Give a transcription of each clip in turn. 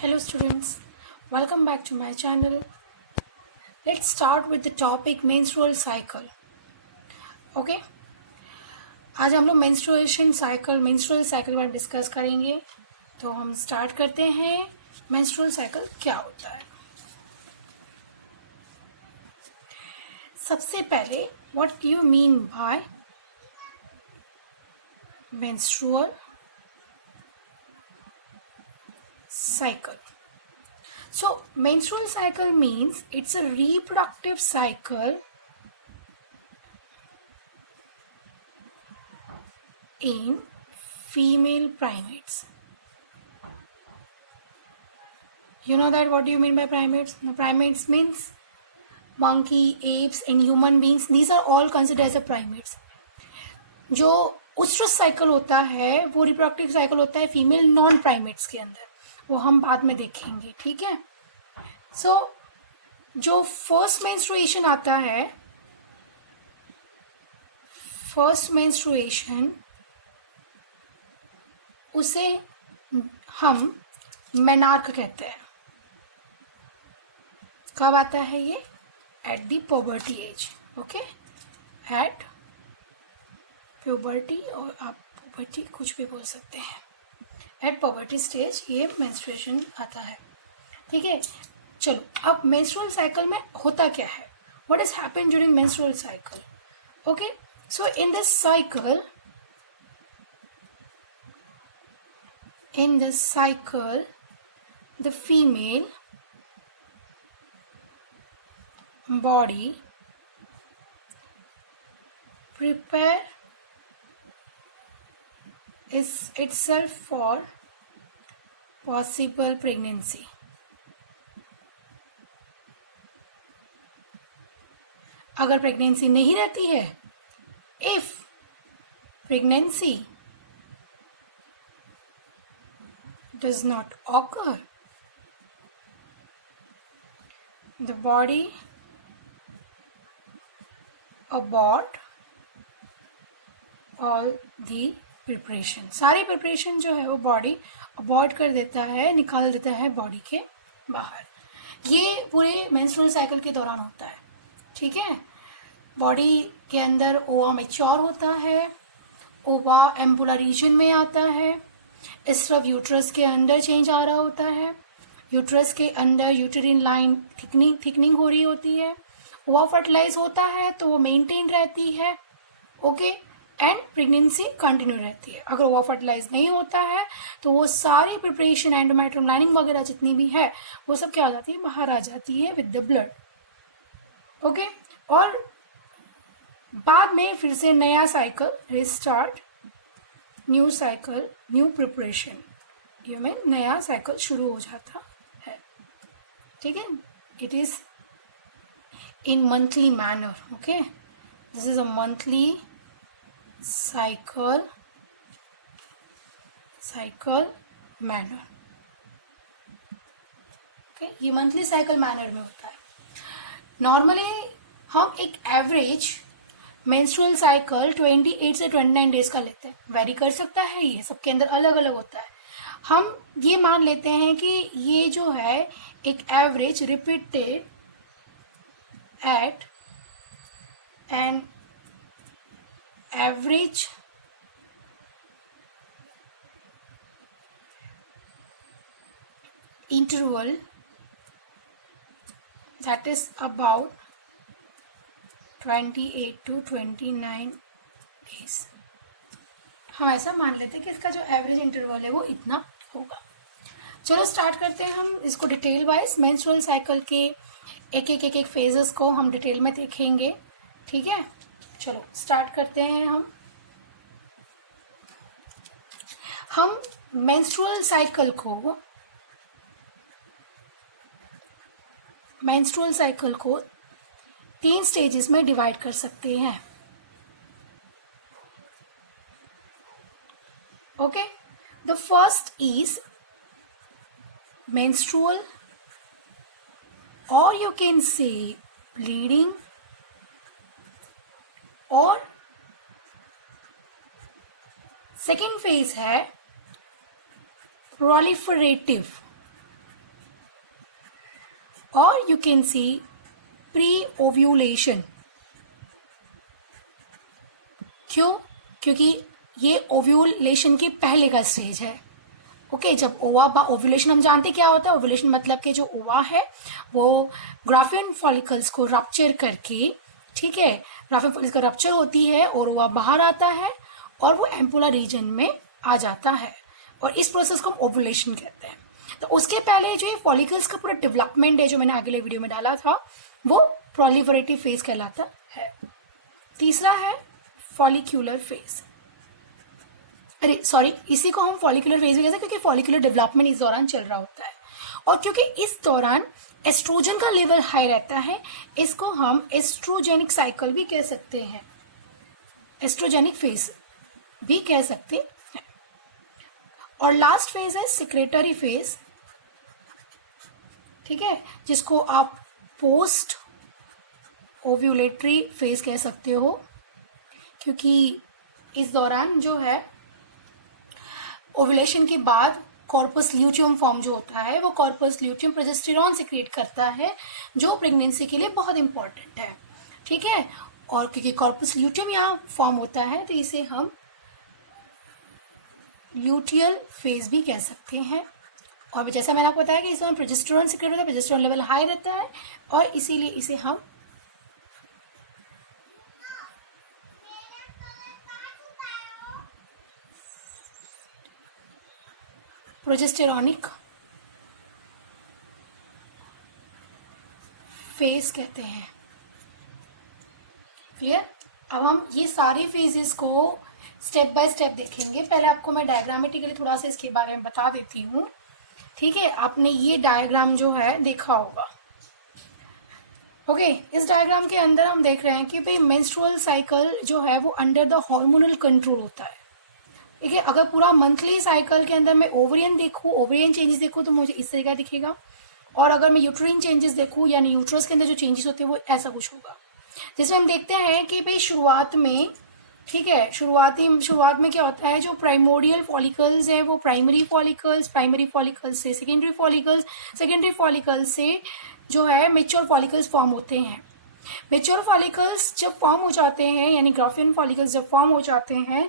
Hello students, welcome back to my channel. Let's start with the topic menstrual cycle. Okay? आज हम लोग menstrual cycle के बारे में डिस्कस करेंगे. तो हम स्टार्ट करते हैं. menstrual cycle क्या होता है? सबसे पहले what do you mean by menstrual cycle? So menstrual cycle means it's a reproductive cycle in female primates. You know that what do you mean by primates? The primates means monkey, apes and human beings. These are all considered as a primates. जो उस्ट्रस cycle होता है वो reproductive cycle होता है female non primates के अंदर, वो हम बाद में देखेंगे. ठीक है. सो जो फर्स्ट मेंस्ट्रुएशन आता है, फर्स्ट मेंस्ट्रुएशन उसे हम मेनार्क कहते हैं. कब आता है ये? At the puberty age. Okay, at puberty, और आप पुबर्टी कुछ भी बोल सकते हैं. एट पुबर्टी स्टेज ये मेंस्ट्रुएशन आता है. ठीक है. चलो, अब मेंस्ट्रुअल साइकिल में होता क्या है? What is happen during menstrual cycle? Okay, so in this cycle the female body prepare itself for possible pregnancy. अगर प्रेगनेंसी नहीं रहती है, if pregnancy does not occur, the body abort all the preparation. सारी preparation जो है वो body abort कर देता है, निकाल देता है बॉडी के बाहर. ये पूरे मेंस्ट्रुअल साइकिल के दौरान होता है. ठीक है. बॉडी के अंदर ओवा मैच्योर होता है, ओवा एम्पुला रीजन में आता है, इस तरफ यूट्रस के अंदर चेंज आ रहा होता है, यूट्रस के अंदर यूटेरिन लाइन थिकनिंग हो रही होती है, ओवा फर्टिलाइज होता है तो वो मेंटेन रहती है. ओके, एंड प्रेगनेंसी कंटिन्यू रहती है. अगर ओवा फर्टिलाइज नहीं होता है तो वो सारी प्रिपरेशन एंडोमेट्रियम लाइनिंग वगैरह जितनी भी है वो सब क्या हो जाती है? बाहर आ जाती है विद द ब्लड. ओके, और बाद में फिर से नया cycle restart, new cycle, new preparation, ये में नया साइकिल शुरू हो जाता है. ठीक है. It is in monthly manner. Okay, this is a monthly cycle manner. Okay, ये मंथली साइकिल मैनर में होता है. नॉर्मली हम एक एवरेज मेंस्ट्रुअल साइकिल 28 से 29 डेज का लेते हैं. वेरी कर सकता है, ये सबके अंदर अलग अलग होता है. हम ये मान लेते हैं कि ये जो है एक average repeated at an average interval that is about 28 to 29 days. हम ऐसा मान लेते हैं कि इसका जो एवरेज इंटरवल है वो इतना होगा. चलो स्टार्ट करते हैं हम इसको डिटेल वाइज. मेंस्ट्रुअल साइकिल के एक फेजेस को हम डिटेल में देखेंगे. ठीक है. चलो स्टार्ट करते हैं हम मेंस्ट्रुअल साइकिल को 3 स्टेजेस में डिवाइड कर सकते हैं. Okay, the first is menstrual, और यू कैन से ब्लीडिंग, और सेकेंड फेज है proliferative. और you can see pre ovulation. क्यों? क्योंकि ये ओव्यूलेशन के पहले का स्टेज है। ओके, जब ओव्यूलेशन हम जानते क्या होता है। ओव्यूलेशन मतलब कि जो ओवा है वो ग्राफियन फॉलिकल्स को रप्चर करके, ठीक है, ग्राफियन फॉलिकल्स का रप्चर होती है और ओवा बाहर आता है और वो एम्पुला रीजन में आ जाता है, और इस प्रोसेस को हम ओव्यूलेशन कहते हैं। तो उसके पहले जो ये फॉलिकल्स का पूरा डेवलपमेंट है, जो मैंने अगले वीडियो में डाला था, वो प्रोलिफरेटिव फेज कहलाता है। तीसरा है फॉलिक्यूलर फेज। अरे सॉरी, इसी को हम फॉलिकुलर फेज भी कहते हैं क्योंकि फॉलिकुलर डेवलपमेंट इस दौरान चल रहा होता है, और क्योंकि इस दौरान एस्ट्रोजन का लेवल हाई रहता है, इसको हम एस्ट्रोजेनिक साइकिल भी कह सकते हैं, एस्ट्रोजेनिक फेज भी कह सकते हैं। और लास्ट फेज है सिक्रेटरी फेज, ठीक है, जिसको आप पोस्ट ओव्यूलेटरी फेज कह सकते हो, क्योंकि इस दौरान जो है ओव्यूलेशन के बाद कॉर्पस ल्यूटियम फॉर्म जो होता है, वो कॉर्पस ल्यूटियम प्रोजेस्टेरॉन सिक्रेट करता है, जो प्रेगनेंसी के लिए बहुत इंपॉर्टेंट है, ठीक है। और क्योंकि कॉर्पस ल्यूटियम यहाँ फॉर्म होता है, तो इसे हम ल्यूटियल फेज भी कह सकते हैं। और जैसा मैंने आपको बताया कि इस दौरान प्रोजेस्टेरॉन सिक्रेट होता है, प्रोजेस्टेरॉन लेवल हाई रहता है, और इसीलिए इसे हम प्रोजेस्टेरॉनिक फेज कहते हैं। क्लियर? अब हम ये सारे फेजेस को स्टेप बाय स्टेप देखेंगे। पहले आपको मैं डायग्रामेटिकली थोड़ा सा इसके बारे में बता देती हूँ, ठीक है। आपने ये डायग्राम जो है देखा होगा। ओके, इस डायग्राम के अंदर हम देख रहे हैं कि भाई मेंस्ट्रुअल साइकिल जो है वो अंडर द हार्मोनल कंट्रोल होता है, ठीक है। अगर पूरा मंथली साइकिल के अंदर मैं ओवरियन देखूँ, ओवरियन चेंजेस देखूँ, तो मुझे इस तरह का दिखेगा। और अगर मैं यूट्रीन चेंजेस देखूँ, यानी यूट्रस के अंदर जो चेंजेस होते हैं वो ऐसा कुछ होगा। जिसमें हम देखते हैं कि भाई शुरुआत में, ठीक है, शुरुआत में क्या होता है, जो प्राइमोडियल फॉलिकल्स है वो प्राइमरी फॉलिकल्स से सेकेंडरी फॉलिकल्स से जो है मेच्योर फॉलिकल्स फॉर्म होते हैं। मेच्योर फॉलिकल्स जब फॉर्म हो जाते हैं, यानी ग्राफियन फॉलिकल्स जब फॉर्म हो जाते हैं,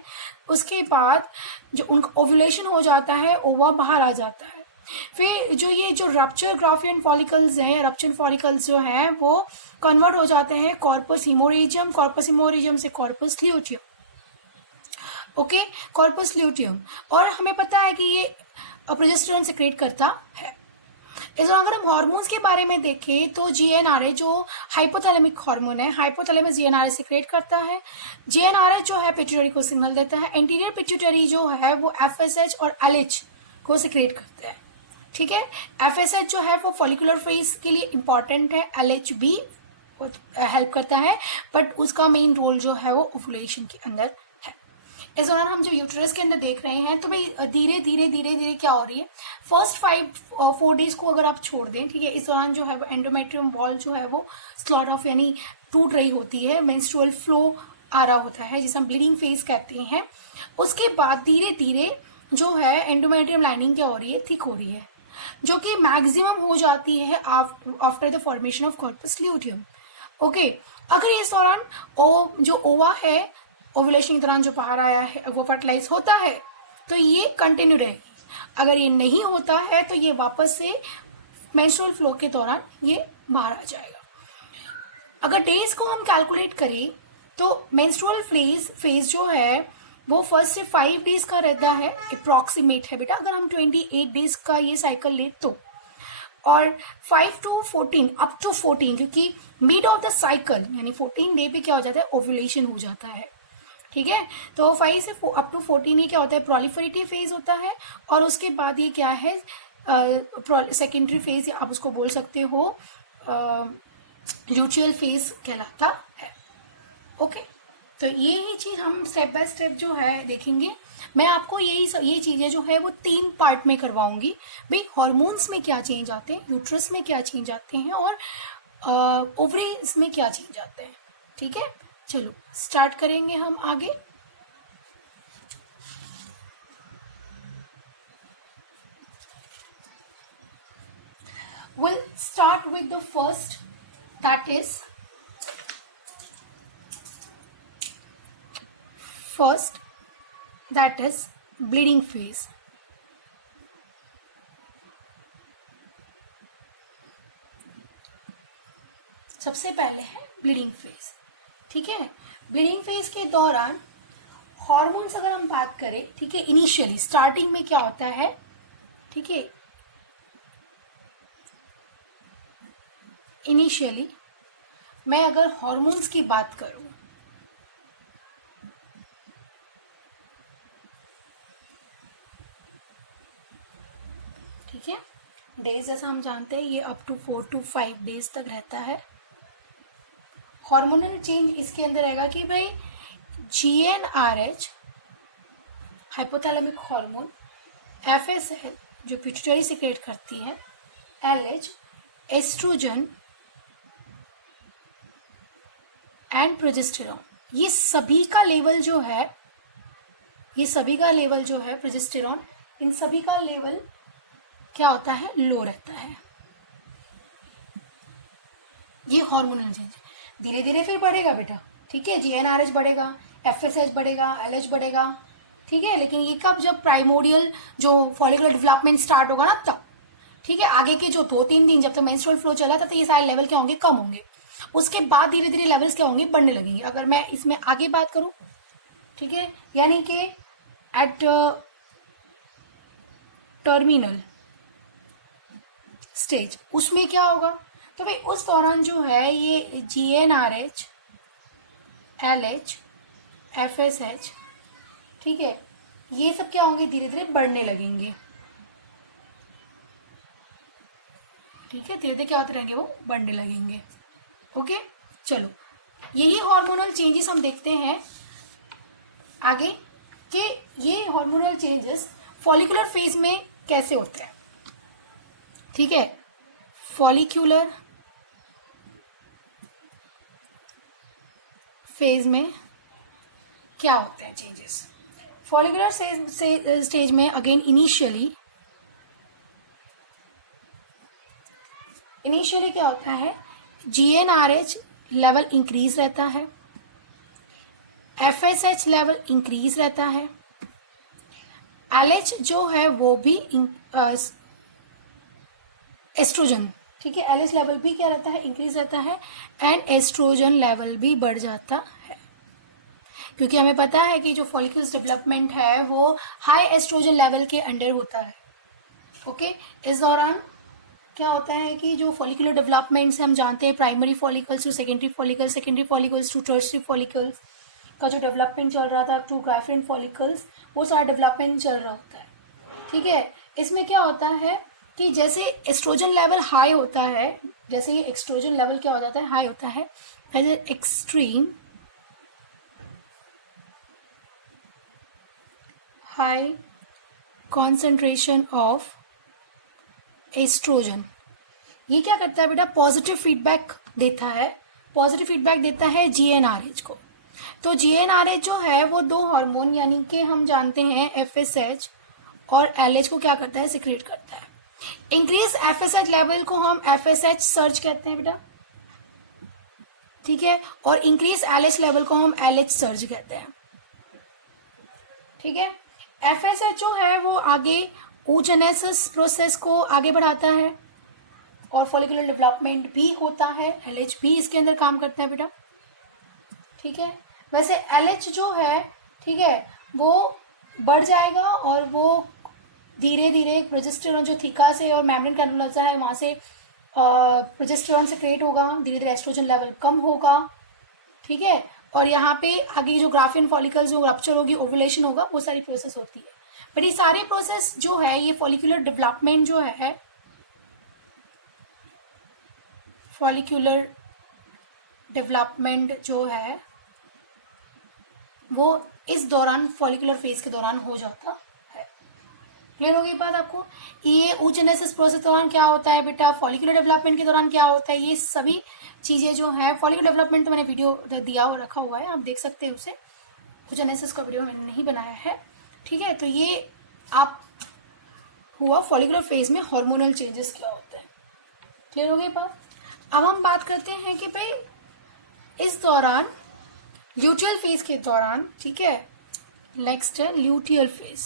उसके बाद जो उनका ओव्यूलेशन हो जाता है, ओवा बाहर आ जाता है। फिर जो रप्चर ग्राफियन फॉलिकल्स हैं, रप्चर फॉलिकल्स जो हैं वो कन्वर्ट हो जाते हैं कॉर्पस हिमोरेजियम से corpus luteum. Okay, corpus luteum. और हमें पता है कि ये प्रोजेस्टेरॉन सिक्रेट करता है। इस दौरान अगर हम हार्मोन्स के बारे में देखें तो जीएनआरए जो हाइपोथैलेमिक हार्मोन है, हाइपोथैलेमस जीएनआरए सिक्रेट करता है। जीएनआरए जो है पिट्यूटरी को सिग्नल देता है। एंटीरियर पिट्यूटरी जो है वो एफएसएच और एलएच को सिक्रेट करते हैं, ठीक है। एफएसएच जो है वो फॉलिकुलर फेज के लिए इंपॉर्टेंट है, एलएच भी हेल्प करता है, बट उसका मेन रोल जो है वो ओव्यूलेशन के अंदर है। इस दौरान हम जो यूट्रस के अंदर देख रहे हैं, तो भाई धीरे धीरे क्या हो रही है, फर्स्ट 4 डेज को अगर आप छोड़ दें, ठीक है, इस दौरान जो है वो एंडोमेट्रियम वॉल जो है वो स्लॉट ऑफ यानी टूट रही होती है, मेंस्ट्रुअल फ्लो आ रहा होता है, जिसे हम ब्लीडिंग फेज कहते हैं। उसके बाद धीरे धीरे जो है एंडोमेट्रियम लाइनिंग क्या हो रही है, थिक हो रही है, जो कि मैक्सिमम हो जाती है after the formation of corpus luteum. Okay, अगर इस दौरान जो ओवा है ओव्यूलेशन के दौरान जो बाहर आया है वो फर्टिलाइज होता है तो ये कंटिन्यू रहेगी। अगर ये नहीं होता है तो ये वापस से मेंस्ट्रुअल फ्लो के दौरान ये बाहर आ जाएगा। अगर डेज को हम कैलकुलेट करें तो मेंस्ट्रुअल फेज जो है वो फर्स्ट से 5 डेज का रहता है, अप्रॉक्सीमेट है बेटा। अगर हम 28 डेज का ये साइकिल ले तो, और 5 to 14 अप टू 14, क्योंकि मिड ऑफ द साइकिल यानी 14 डे पे क्या हो जाता है, ओव्यूलेशन हो जाता है, ठीक है। तो 5 से अप टू 14 ये क्या होता है, प्रोलिफरेटिव फेज होता है। और उसके बाद ये क्या है, सेकेंडरी फेज आप उसको बोल सकते हो, ल्यूटियल फेज कहलाता है। ओके, तो ये ही चीज हम स्टेप बाय स्टेप जो है देखेंगे। मैं आपको ये चीजें जो है वो 3 पार्ट में करवाऊंगी। भाई हार्मोन्स में क्या चेंज आते हैं, यूट्रस में क्या चेंज आते हैं, और ओवरीज में क्या चेंज आते हैं, ठीक है। चलो स्टार्ट करेंगे हम आगे। We'll start with the first, that is bleeding phase. सबसे पहले है ब्लीडिंग फेज. ठीक है, ब्लीडिंग फेज के दौरान हॉर्मोन्स अगर हम बात करें, ठीक है, इनिशियली स्टार्टिंग में क्या होता है, ठीक है, इनिशियली मैं अगर हॉर्मोन्स की बात करूं, ठीक है, डेज जैसा हम जानते हैं ये अप टू 4 to 5 डेज तक रहता है. हार्मोनल चेंज इसके अंदर रहेगा कि भाई GnRH हाइपोथैलेमिक हार्मोन, FSH जो पिट्यूटरी सिक्रेट करती है, LH एस्ट्रोजन एंड प्रोजेस्टेरॉन, ये सभी का लेवल जो है प्रोजेस्टेरॉन, इन सभी का लेवल क्या होता है, लो रहता है. ये हार्मोनल चेंज धीरे धीरे फिर बढ़ेगा बेटा. ठीक है, GnRH बढ़ेगा, FSH बढ़ेगा, LH बढ़ेगा. ठीक है, लेकिन ये कब, जब प्राइमोडियल जो फॉलिकुलर डेवलपमेंट स्टार्ट होगा ना तब. ठीक है, आगे के जो 2-3 दिन जब तक मेंस्ट्रुअल फ्लो चला था तो ये सारे लेवल क्या होंगे, कम होंगे. उसके बाद धीरे धीरे लेवल्स क्या होंगे, बढ़ने लगेंगे. अगर मैं इसमें आगे बात करूं, ठीक है, यानी कि एट टर्मिनल स्टेज, उसमें क्या होगा, तो भाई उस दौरान जो है ये GnRH, LH, FSH, ठीक है, ये सब क्या होंगे, धीरे धीरे बढ़ने लगेंगे. ठीक है, धीरे धीरे क्या होते रहेंगे, वो बढ़ने लगेंगे. ओके, चलो यही हार्मोनल चेंजेस हम देखते हैं आगे कि ये हार्मोनल चेंजेस फॉलिकुलर फेज में कैसे होते हैं. ठीक है, फॉलिक्यूलर फेज में क्या होते हैं चेंजेस. फॉलिकुलर स्टेज में अगेन इनिशियली क्या होता है, GnRH लेवल इंक्रीज रहता है, FSH लेवल इंक्रीज रहता है, LH जो है वो भी एस्ट्रोजन, ठीक है, LH लेवल भी क्या रहता है, इंक्रीज रहता है, एंड एस्ट्रोजन लेवल भी बढ़ जाता है. क्योंकि हमें पता है कि जो फॉलिकल्स डेवलपमेंट है वो हाई एस्ट्रोजन लेवल के अंडर होता है. ओके, इस दौरान क्या होता है कि जो फॉलिकुलर डेवलपमेंट से हम जानते हैं primary follicles to secondary follicles to tertiary follicles का जो डेवलपमेंट चल रहा था टू ग्राफियन फॉलिकल्स, वो सारा डेवलपमेंट चल रहा होता है. ठीक है, इसमें क्या होता है कि जैसे एस्ट्रोजन लेवल हाई होता है, जैसे ये एक्सट्रोजन लेवल क्या हो जाता है, हाई होता है, extreme high concentration of oestrogen, ये क्या करता है बेटा, पॉजिटिव फीडबैक देता है GnRH को. तो GnRH जो है वो दो हार्मोन यानी कि हम जानते हैं FSH और LH को क्या करता है, सिक्रेट करता है. इंक्रीज FSH लेवल को हम FSH सर्ज कहते हैं बेटा. ठीक है, और इंक्रीज LH लेवल को हम LH सर्ज कहते हैं. ठीक है, FSH जो है वो आगे oogenesis प्रोसेस को आगे बढ़ाता है और फॉलिकुलर डेवलपमेंट भी होता है. LH भी इसके अंदर काम करता है बेटा. ठीक है, वैसे LH जो है, ठीक है, वो बढ़ जाएगा और वो धीरे धीरे प्रोजेस्टेरॉन जो थीका से और मेम्ब्रेन कैनुला है वहां से प्रोजेस्टेरॉन से क्रिएट होगा, धीरे धीरे एस्ट्रोजन लेवल कम होगा. ठीक है, और यहाँ पे आगे जो ग्राफियन फॉलिकल्स जो रप्चर होगी, ओवुलेशन होगा, वो सारी प्रोसेस होती है. बट ये सारे प्रोसेस जो है, ये फॉलिकुलर डेवलपमेंट जो है, फॉलिकुलर डेवलपमेंट जो है वो इस दौरान फॉलिकुलर फेज के दौरान हो जाता है. क्लियर हो गई बात आपको. ये oogenesis प्रोसेस दौरान क्या होता है बेटा, फॉलिकुलर डेवलपमेंट के दौरान क्या होता है, ये सभी चीजें जो है, फॉलिकुलर डेवलपमेंट तो मैंने वीडियो दिया और रखा हुआ है, आप देख सकते हैं उसे. oogenesis का वीडियो मैंने नहीं बनाया है. ठीक है, तो ये आप हुआ फॉलिकुलर फेज में हार्मोनल चेंजेस क्या होता है. क्लियर हो गई बात? अब हम बात करते हैं कि भाई इस दौरान ल्यूटियल फेज के दौरान, ठीक है, नेक्स्ट है ल्यूटियल फेज।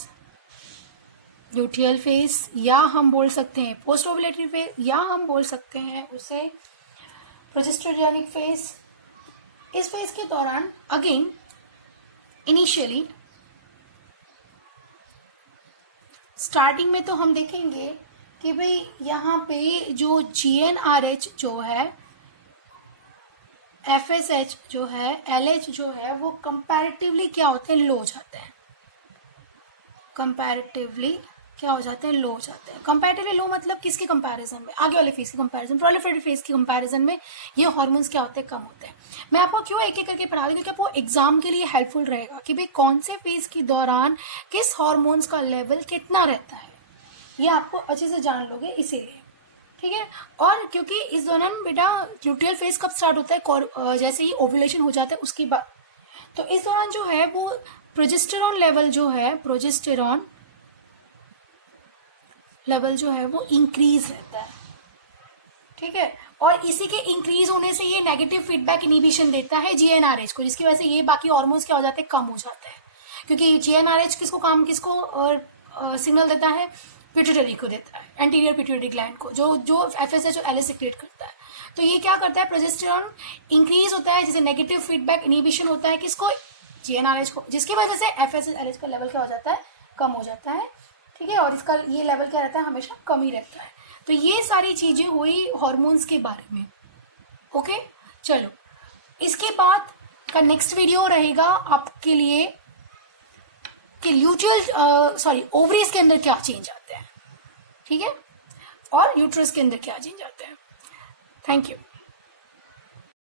ल्यूटियल फेज या हम बोल सकते हैं पोस्ट ओवुलेटरी फेज, या हम बोल सकते हैं उसे प्रोजेस्टेरोजेनिक फेज। इस फेज के दौरान अगेन इनिशियली स्टार्टिंग में तो हम देखेंगे कि भाई यहाँ पे जो GnRH जो है, FSH जो है, LH जो है, वो कंपैरेटिवली क्या होते हैं, लो हो जाते हैं। कंपैरेटिवली क्या हो जाते हैं, लो हो जाते हैं। कंपैरेटिवली लो मतलब किसके कंपैरिजन में, आगे वाले फेज के कंपैरिजन, प्रोलिफरेटिव फेज के कंपैरिजन में ये हार्मोन्स क्या होते हैं, कम होते हैं। मैं आपको क्यों एक एक करके पढ़ा रही हूँ, क्योंकि आपको एग्जाम के लिए हेल्पफुल रहेगा कि भाई कौन से फेज के दौरान किस हार्मोन्स का लेवल कितना रहता है, ये आपको अच्छे से जान लोगे इसीलिए, ठीक है। और क्योंकि इस दौरान बेटा ल्यूटियल फेज कब स्टार्ट होता है, जैसे ही ओव्यूलेशन हो जाता है उसके बाद, तो इस दौरान जो है वो प्रोजेस्टेरॉन लेवल जो है, प्रोजेस्टेरॉन लेवल जो है वो इंक्रीज रहता है, ठीक है। और इसी के इंक्रीज होने से ये नेगेटिव फीडबैक इनिबिशन देता है GnRH को, जिसकी वजह से ये बाकी हार्मोन्स क्या हो जाते हैं, कम हो जाते हैं। क्योंकि GnRH किसको सिग्नल देता है, पिट्यूटरी को देता है, एंटीरियर पिट्यूटरी ग्लैंड को, जो FSH और LH सिक्रेट करता है। तो ये क्या करता है, प्रोजेस्टेरॉन इंक्रीज होता है, जिसे नेगेटिव फीडबैक इनिबिशन होता है किसको, GnRH को, जिसकी वजह से FSH LH का लेवल क्या हो जाता है, कम हो जाता है, ठीक है। और इसका ये लेवल क्या रहता है, हमेशा कम ही रहता है। तो ये सारी चीजें हुई हार्मोन्स के बारे में, ओके। चलो इसके बाद का नेक्स्ट वीडियो रहेगा आपके लिए कि ल्यूटियल ओवरीज के अंदर क्या चेंज आते हैं, ठीक है, और यूट्रस के अंदर क्या चेंज आते हैं। Thank you.